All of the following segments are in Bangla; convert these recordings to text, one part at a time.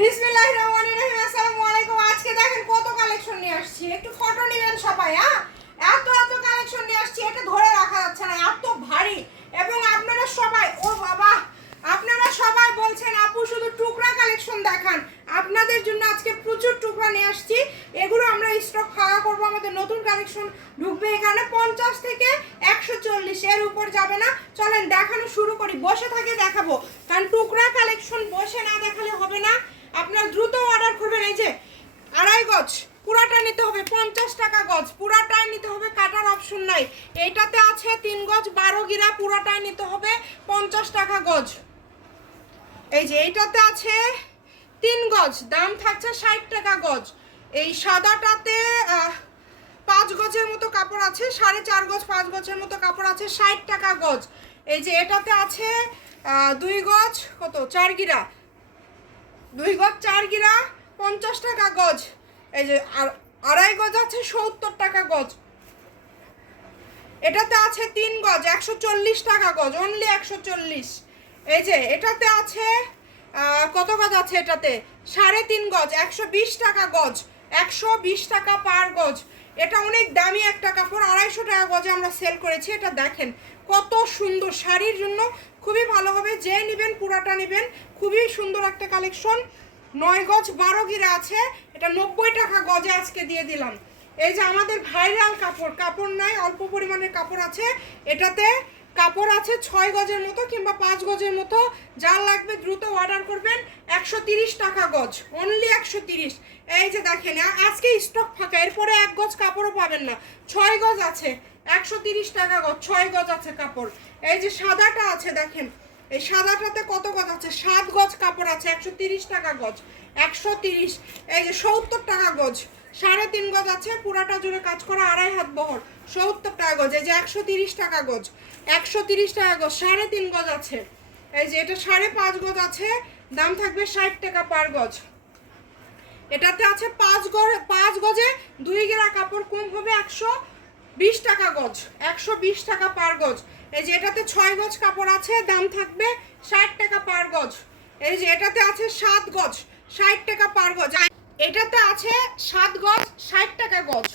বিসমিল্লাহির রহমানির রহিম, আসসালামু আলাইকুম। আজকে দেখেন কত কালেকশন নিয়ে আসছি। একটু ফটো নেবেন সবাই হ্যাঁ? এত এত কালেকশন নিয়ে আসছি, এটা ধরে রাখা যাচ্ছে না, এত ভারী। এবং আপনারা সবাই, ও বাবা, আপনারা সবাই বলছেন, আপু, শুধু টুকরা কালেকশন দেখান। আপনাদের জন্য আজকে প্রচুর টুকরা নিয়ে আসছি। এগুলো আমরা স্টক ফাঁকা করব, আমাদের নতুন কালেকশন ঢুকবে এখানে। পঞ্চাশ থেকে একশো চল্লিশ, এর উপর যাবে না। চলেন দেখানো শুরু করি, বসে থাকে দেখাবো। কারণ টুকরা কালেকশন বসে না দেখালে হবে না। আপনারা দ্রুত অর্ডার করবেন, এই যে আড়াই গজ পুরাটা নিতে হবে, পঞ্চাশ টাকা গজ, পুরাটাই নিতে হবে, কাটার অপশন নাই। এইটাতে আছে তিন গজ, বারো গিরা, পুরাটাই নিতে হবে, পঞ্চাশ টাকা গজ। এই যে এইটাতে আছে তিন গজ, দাম থাকছে ষাট টাকা গজ। এই সাদাটাতে পাঁচ গজের মতো কাপড় আছে, সাড়ে চার গজ, পাঁচ গজের মতো কাপড় আছে, ষাট টাকা গজ। এই যে এটাতে আছে দুই গজ, কত? চার গিরা। দুই গজ চার গিরা, পঞ্চাশ টাকা গজ। এই যে আড়াই গজ আছে, সত্তর টাকা গজ। এটাতে আছে তিন গজ, একশো চল্লিশ টাকা গজ অনলি একশো চল্লিশ। এই যে এটাতে আছে কত গজ আছে এটাতে? সাড়ে তিন গজ, একশো বিশ টাকা গজ, একশো বিশ টাকা পার গজ। এটা অনেক দামি একটা কাপড়, আড়াইশো টাকা গজে আমরা সেল করেছি, এটা দেখেন কত সুন্দর শাড়ির জন্য খুবই ভালো হবে। যে নেবেন পুরাটা নেবেন। খুবই সুন্দর একটা কালেকশন। নয় গজ বারো গিরা আছে। এটা নব্বই টাকা গজে আজকে দিয়ে দিলাম। এই যে আমাদের ভাইরাল কাপড়। কাপড় নাই, অল্প পরিমাণের কাপড় আছে। এটাতে কাপড় আছে ছয় গজের মতো কিংবা পাঁচ গজের মতো। যা লাগবে দ্রুত অর্ডার করবেন। একশো তিরিশ টাকা গজ। অনলি একশো তিরিশ। এই যে দেখেন, আজকে স্টক ফাঁকা। এরপরে এক গজ কাপড়ও পাবেন না। ছয় গজ আছে। একশো তিরিশ টাকা গজ, ছয় গজ আছে কাপড়। এই যে সাদাটা আছে দেখেন, এই সাদাটাতে কত গজ আছে? সাত গজ কাপড় আছে, একশো তিরিশ টাকা গজ, একশো তিরিশ। এই যে সত্তর টাকা গজ, সাড়ে তিন গজ আছে, পুরাটা জুড়ে কাজ করা আড়াই হাত বহর, সত্তর টাকা গজ। এই যে একশো তিরিশ টাকা গজ, একশো তিরিশ টাকা গজ, সাড়ে তিন গজ আছে। এই যে এটা সাড়ে পাঁচ গজ আছে, দাম থাকবে ষাট টাকা পার গজ। এটাতে আছে পাঁচ গজ, পাঁচ গজে দুই গেরা কাপড় কম হবে একশো বিশ টাকা গজ, একশো বিশ টাকা পার গজ। এই যে এটাতে ছয় গজ কাপড় আছে, দাম থাকবে ষাট টাকা পার গজ। এই যে এটাতে আছে সাত গজ, ষাট টাকা পার গজ। এটাতে আছে সাত গজ, ষাট টাকা গজ।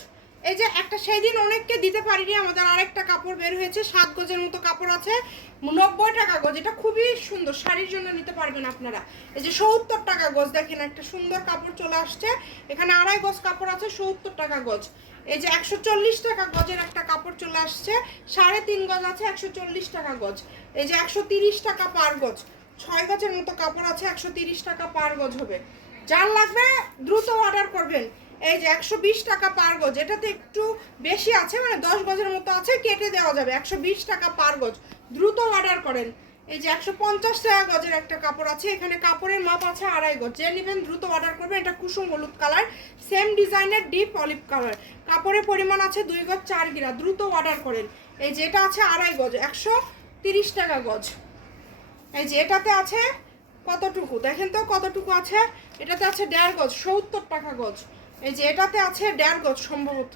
এই যে একটা সেই দিন অনেককে দিতে পারিনি, আমাদের আরেকটা কাপড় বের হয়েছে, সাত গজের মতো কাপড় আছে, নব্বই টাকা গজ। এটা খুবই সুন্দর, শাড়ির জন্য নিতে পারবেন আপনারা। এই যে সত্তর টাকা গজ, দেখেন একটা সুন্দর কাপড় চলে আসছে। এখানে আড়াই গজ কাপড় আছে, সত্তর টাকা গজ। এই যে একশো চল্লিশ টাকা গজের একটা কাপড় চলে আসছে, সাড়ে তিন গজ আছে, একশো চল্লিশ টাকা গজ। এই যে একশো তিরিশ টাকা পার গজ, ছয় গজের মতো কাপড় আছে, একশো তিরিশ টাকা পার গজ হবে। যার লাগবে দ্রুত অর্ডার করবেন। এই যে একশো বিশ টাকা পার গজ, এটাতে একটু বেশি আছে মানে দশ গজের মতো আছে, কেটে দেওয়া যাবে। একশো বিশ টাকা পার গজ, দ্রুত অর্ডার করেন। এই যে একশো পঞ্চাশ টাকা গজের একটা কাপড় আছে, এখানে কাপড়ের মাপ আছে আড়াই গজ। যে নেবেন দ্রুত অর্ডার করবেন, এটা কুসুম হলুদ কালার সেম ডিজাইনের ডিপ অলিভ কালার কাপড়ের পরিমাণ আছে দুই গজ চার গিরা, দ্রুত অর্ডার করেন। এই যে এটা আছে আড়াই গজ, একশো তিরিশ টাকা গজ। এই যে এটাতে আছে কতটুকু? দেখেন তো কতটুকু আছে। এটাতে আছে দেড় গজ, সত্তর টাকা গজ। এই যে এটাতে আছে দেড় গজ সম্ভবত।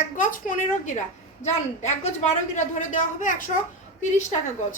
এক গজ পনেরো গিরা। জান, এক গজ বারো গিরা ধরে দেওয়া হবে একশো তিরিশ টাকা গজ।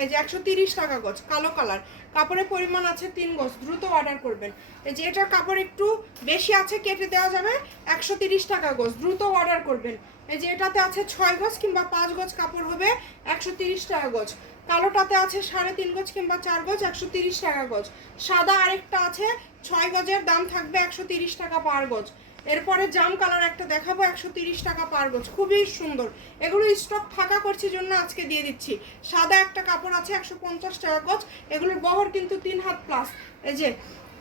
এই যে একশো তিরিশ টাকা গজ, কালো কালার। কাপড়ের পরিমাণ আছে তিন গজ, দ্রুত অর্ডার করবেন। এই যে এটার কাপড় একটু বেশি আছে, কেটে দেওয়া যাবে একশো তিরিশ টাকা গজ, দ্রুত অর্ডার করবেন। এই যে এটাতে আছে ছয় গজ কিংবা পাঁচ গজ কাপড় হবে একশো তিরিশ টাকা গজ। কালোটাতে আছে সাড়ে তিন গজ কিংবা চার গজ, একশো তিরিশ টাকা গজ। সাদা আরেকটা আছে, ছয় গজের দাম থাকবে একশো তিরিশ টাকা পার গজ। এরপরে জাম কালার একটা দেখাবো, একশো তিরিশ টাকা পার গজ খুবই সুন্দর। এগুলো স্টক ফাঁকা করছি জন্য আজকে দিয়ে দিচ্ছি। সাদা একটা কাপড় আছে, একশো পঞ্চাশ টাকা গজ এগুলোর বহর কিন্তু তিন হাত প্লাস এই যে,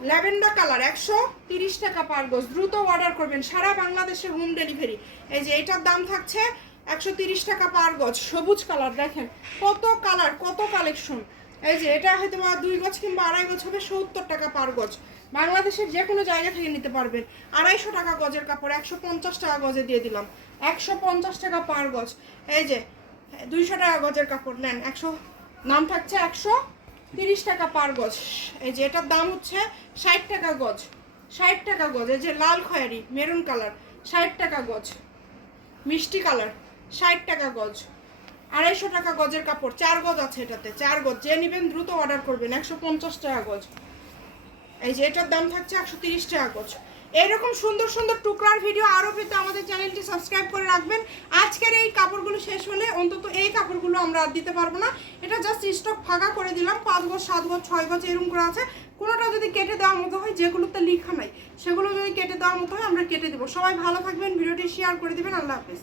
ল্যাভেন্ডার কালার, একশো তিরিশ টাকা পার গজ দ্রুত অর্ডার করবেন সারা বাংলাদেশে হোম ডেলিভারি এই যে, এটার দাম থাকছে একশো তিরিশ টাকা পার গজ সবুজ কালার, দেখেন। কত কালার, কত কালেকশন এই যে, এটা হয়তো দুই গজ কিংবা আড়াই গজ হবে, সত্তর টাকা পার গজ বাংলাদেশের যে কোনো জায়গা থেকে নিতে পারবেন। আড়াইশো টাকা গজের কাপড়, একশো পঞ্চাশ টাকা গজে দিয়ে দিলাম। একশো পঞ্চাশ টাকা পার গজ। এই যে, দুইশো টাকা গজের কাপড়, নেন, একশো, নাম থাকছে একশো তিরিশ টাকা পার গজ। এই যে, এটার দাম হচ্ছে ষাট টাকা গজ। ষাট টাকা গজ, এই যে, লাল খয়েরি, মেরুন কালার, ষাট টাকা গজ। মিষ্টি কালার, ষাট টাকা গজ। আড়াইশো টাকা গজের কাপড়, চার গজ আছে এটাতে, চার গজ। যে নেবেন, দ্রুত অর্ডার করবেন, একশো পঞ্চাশ টাকা গজ। এই যে এটার দাম থাকছে একশো তিরিশ টাকা গজ এরকম সুন্দর সুন্দর টুকরার ভিডিও আরও পেতে আমাদের চ্যানেলটি সাবস্ক্রাইব করে রাখবেন। আজকের এই কাপড়গুলো শেষ হলে অন্তত এই কাপড়গুলো আমরা আর দিতে পারব না। এটা জাস্ট স্টক ফাঁকা করে দিলাম, পাঁচ গজ, সাত গজ, ছয় গজ এরকম করে আছে। কোনোটা যদি কেটে দেওয়ার মতো হয়, যেগুলোতে লেখা নাই, সেগুলো যদি কেটে দেওয়ার মতো হয়, আমরা কেটে দেবো। সবাই ভালো থাকবেন, ভিডিওটি শেয়ার করে দেবেন, আল্লাহ হাফেজ।